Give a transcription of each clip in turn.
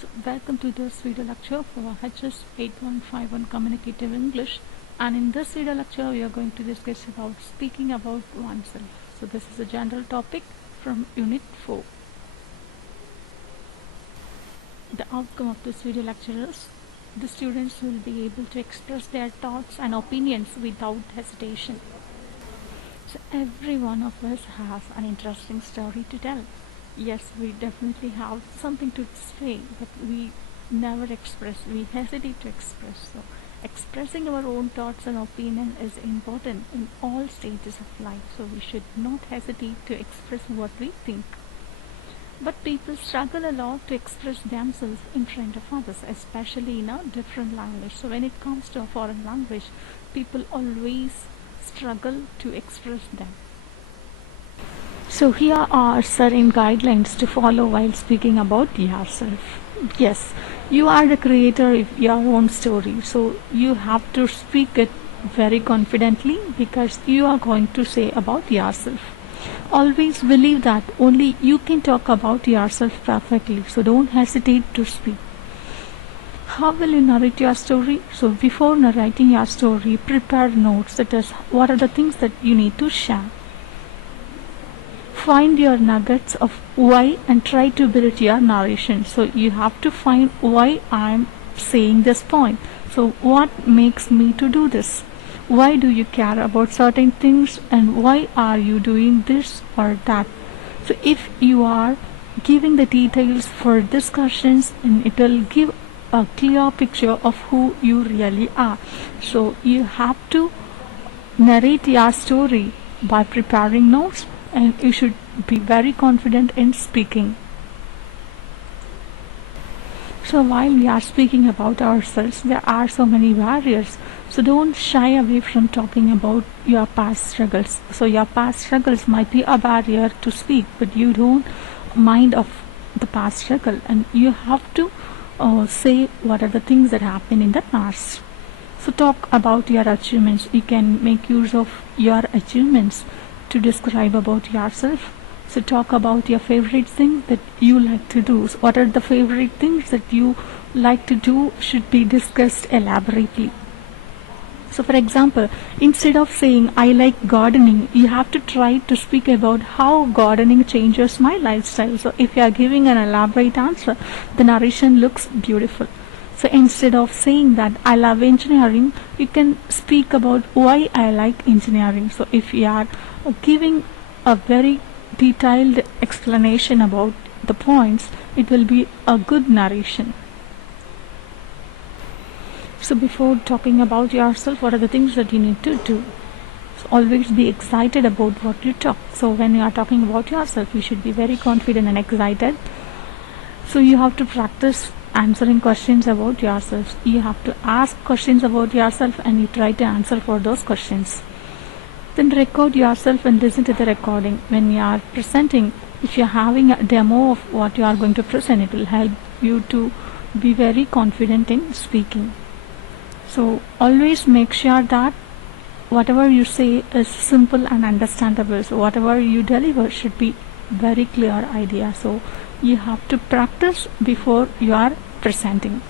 So welcome to this video lecture for HS 8151 Communicative English, and in this video lecture we are going to discuss about speaking about oneself. So this is a general topic from Unit 4. The outcome of this video lecture is the students will be able to express their thoughts and opinions without hesitation. So every one of us has an interesting story to tell. Yes, we definitely have something to say, but we never express, we hesitate to express. So expressing our own thoughts and opinion is important in all stages of life, so we should not hesitate to express what we think. But people struggle a lot to express themselves in front of others, especially in a different language. So when it comes to a foreign language, people always struggle to express them. So here are certain guidelines to follow while speaking about yourself. Yes, you are the creator of your own story, so you have to speak it very confidently because you are going to say about yourself. Always believe that only you can talk about yourself perfectly, so don't hesitate to speak. How will you narrate your story? So before narrating your story, prepare notes, that is, what are the things that you need to share. Find your nuggets of why and try to build your narration. So you have to find why I'm saying this point. So what makes me to do this? Why do you care about certain things and why are you doing this or that? So if you are giving the details for discussions, and it will give a clear picture of who you really are. So you have to narrate your story by preparing notes, and you should be very confident in speaking. So while we are speaking about ourselves, there are so many barriers. So don't shy away from talking about your past struggles. So your past struggles might be a barrier to speak, but you don't mind of the past struggle, and you have to say what are the things that happened in the past. So talk about your achievements. You can make use of your achievements to describe about yourself. So talk about your favorite thing that you like to do. So what are the favorite things that you like to do should be discussed elaborately. So for example, instead of saying I like gardening, you have to try to speak about how gardening changes my lifestyle. So if you are giving an elaborate answer, the narration looks beautiful. So instead of saying that I love engineering, you can speak about why I like engineering. So if you are giving a very detailed explanation about the points, it will be a good narration. So before talking about yourself, what are the things that you need to do? So always be excited about what you talk. So when you are talking about yourself, you should be very confident and excited. So you have to practice answering questions about yourself. You have to ask questions about yourself and you try to answer for those questions. Then record yourself and listen to the recording. When you are presenting, if you are having a demo of what you are going to present, it will help you to be very confident in speaking. So always make sure that whatever you say is simple and understandable. So whatever you deliver should be very clear idea. So you have to practice before you are presenting.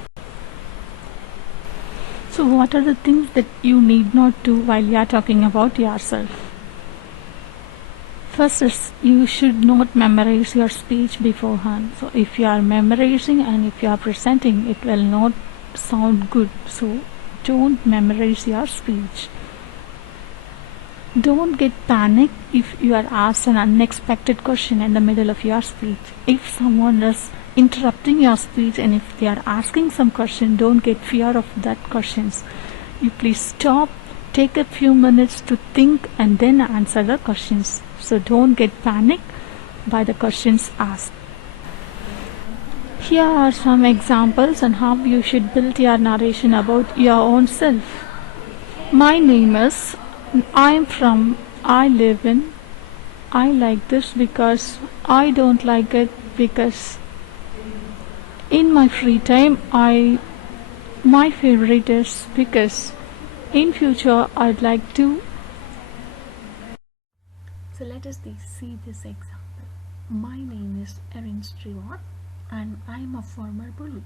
So what are the things that you need not do while you are talking about yourself? First is you should not memorize your speech beforehand. So if you are memorizing and if you are presenting, it will not sound good. So don't memorize your speech. Don't get panicked if you are asked an unexpected question in the middle of your speech. If someone is interrupting your speech and if they are asking some question, don't get fear of that questions. You please stop, take a few minutes to think and then answer the questions. So don't get panicked by the questions asked. Here are some examples on how you should build your narration about your own self. My name is, I am from, I live in, I like this because, I don't like it because, in my free time, my favorite is because, in future I'd like to. So let us see this example. My name is Erin Stewart. and I'm a former bully.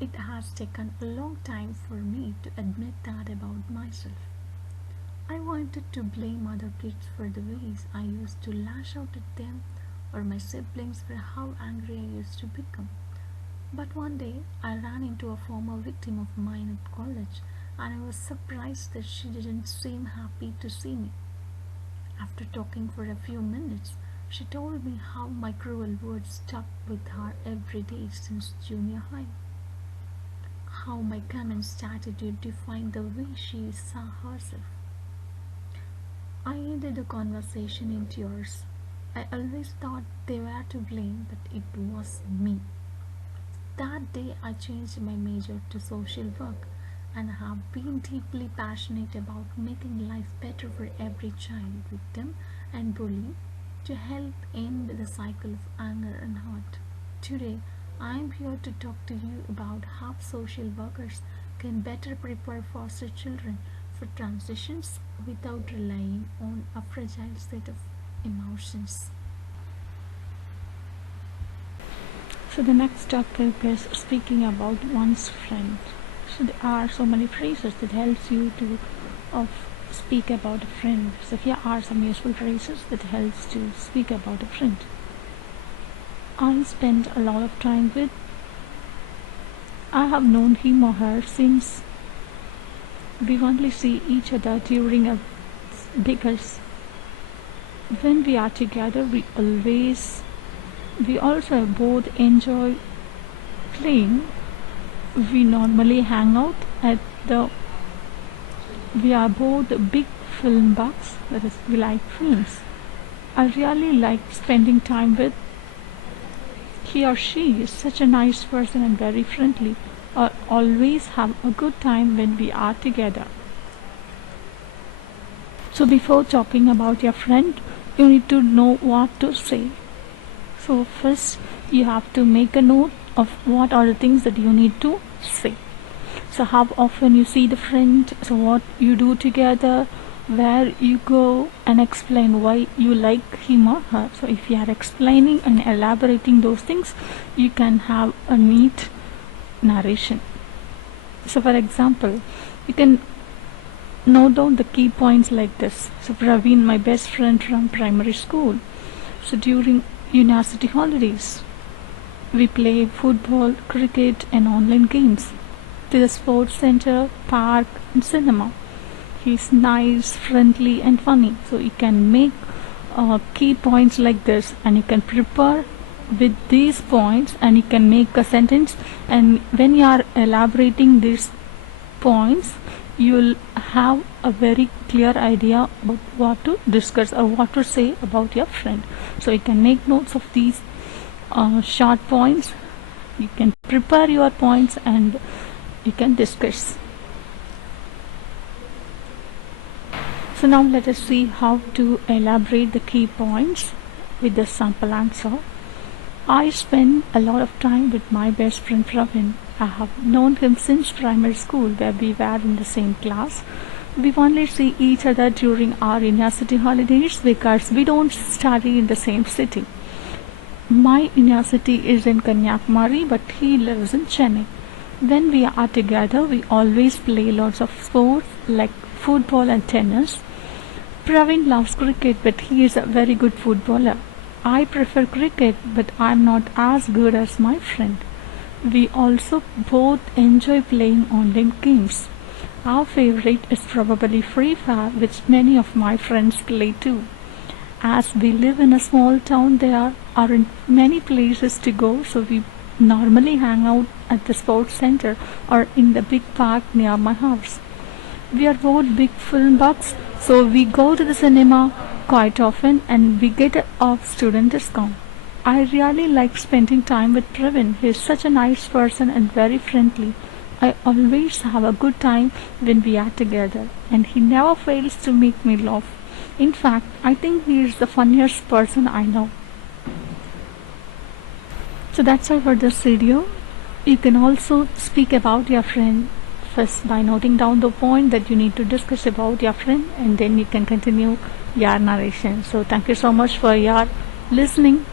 It has taken a long time for me to admit that about myself. I wanted to blame other kids for the ways I used to lash out at them or my siblings for how angry I used to become. But one day I ran into a former victim of mine at college and I was surprised that she didn't seem happy to see me. After talking for a few minutes, she told me how my cruel words stuck with her every day since junior high. How my comments attitude defined the way she saw herself. I ended the conversation in tears. I always thought they were to blame, but it was me. That day I changed my major to social work and have been deeply passionate about making life better for every child, victim, and bully to help end the cycle of anger and hurt. Today, I am here to talk to you about how social workers can better prepare foster children for transitions without relying on a fragile set of emotions. So the next topic is speaking about one's friend. So there are so many phrases that helps you to of speak about a friend. So here are some useful phrases that helps to speak about a friend. I spend a lot of time with. I have known him or her since we only see each other during a because when we are together we also both enjoy playing. We normally hang out at the we are both big film buffs, that is we like films. I really like spending time with. He or she is such a nice person and very friendly. I always have a good time when we are together. So before talking about your friend, you need to know what to say. So first you have to make a note of what are the things that you need to say. So how often you see the friend, so what you do together, where you go, and explain why you like him or her. So if you are explaining and elaborating those things, you can have a neat narration. So for example, you can note down the key points like this. So Praveen, my best friend from primary school. So during university holidays, we play football, cricket and online games. To the sports center, park and cinema. He's nice, friendly and funny. So you can make key points like this and you can prepare with these points and you can make a sentence, and when you are elaborating these points you'll have a very clear idea about what to discuss or what to say about your friend. So you can make notes of these short points, you can prepare your points and you can discuss. So now let us see how to elaborate the key points with the sample answer. I spend a lot of time with my best friend Pravin. I have known him since primary school where we were in the same class. We only see each other during our university holidays because we don't study in the same city. My university is in Kanyakumari but he lives in Chennai. When we are together, we always play lots of sports like football and tennis. Pravin loves cricket but he is a very good footballer. I prefer cricket but I'm not as good as my friend. We also both enjoy playing online games. Our favorite is probably Free Fire, which many of my friends play too. As we live in a small town, there aren't many places to go, so we normally hang out at the sports center or in the big park near my house. We are both big film buffs, so we go to the cinema quite often and we get off student discount. I really like spending time with Pravin. He is such a nice person and very friendly. I always have a good time when we are together and he never fails to make me laugh. In fact, I think he is the funniest person I know. So that's all for this video. You can also speak about your friend first by noting down the point that you need to discuss about your friend, and then you can continue your narration. So thank you so much for your listening.